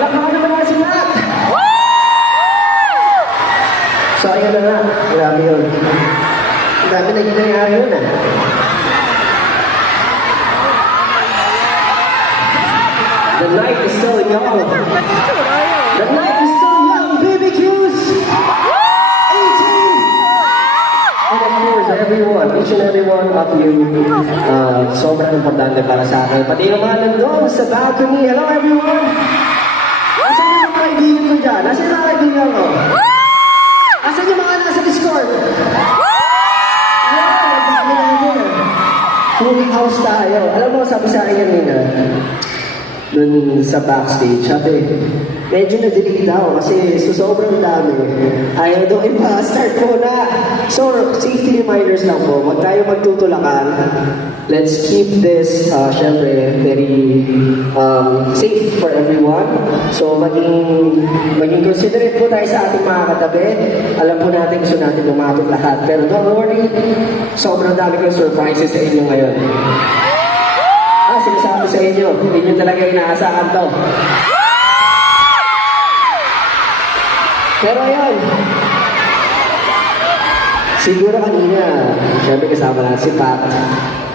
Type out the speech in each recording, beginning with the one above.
Palakpakan naman natin si Matt! So, ayun na nga. Grabe yun. Ang dami naging nangyari yun, ah. The night is still young. The night is still young. BBQs! 18! And of course, everyone, each and every one of you, sobrang importante para sa akin. Pati yung mga nandun sa balcony. Hello, everyone! Asan yung mga kaibigan ko dyan? Asan yung mga kaibigan ko? Asan yung mga nasa Discord? Yeah, nagdami natin. Full house tayo. Alam mo, sabi sa akin kanina, dun sa backstage, sabi, medyo na-delay daw kasi sobrang dami. Ayaw daw iba, start ko na. So, safety reminders lang po, huwag tayo magtutulakan. Let's keep this, syempre, very safe for everyone. So, maging considerate po tayo sa ating mga katabi. Alam po natin, gusto natin lumapit lahat. Pero don't worry, sobrang dami kong surprises sa inyo ngayon. Sinasabi sa inyo, hindi nyo talaga inaasahan to. Pero ayun, siguro kanina, syempre kasama natin si Pat,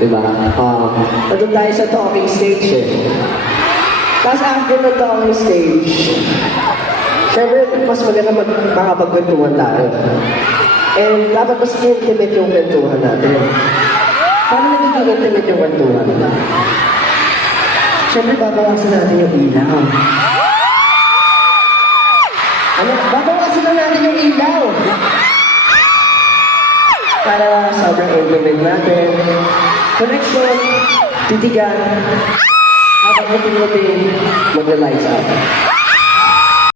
diba? Nandun tayo sa talking stage eh. Tapos after ng talking stage, syempre mas maganda makapagkwentuhan tayo. And dapat mas intimate yung kwentuhan natin. Paano nagiging intimate yung kwentuhan? Siyempre, babawasan natin yung ilaw. Ano? Babawasan na natin yung ilaw. Para sobrang intimate natin. Connection, titigan, habang muting-muting, mag-lights up.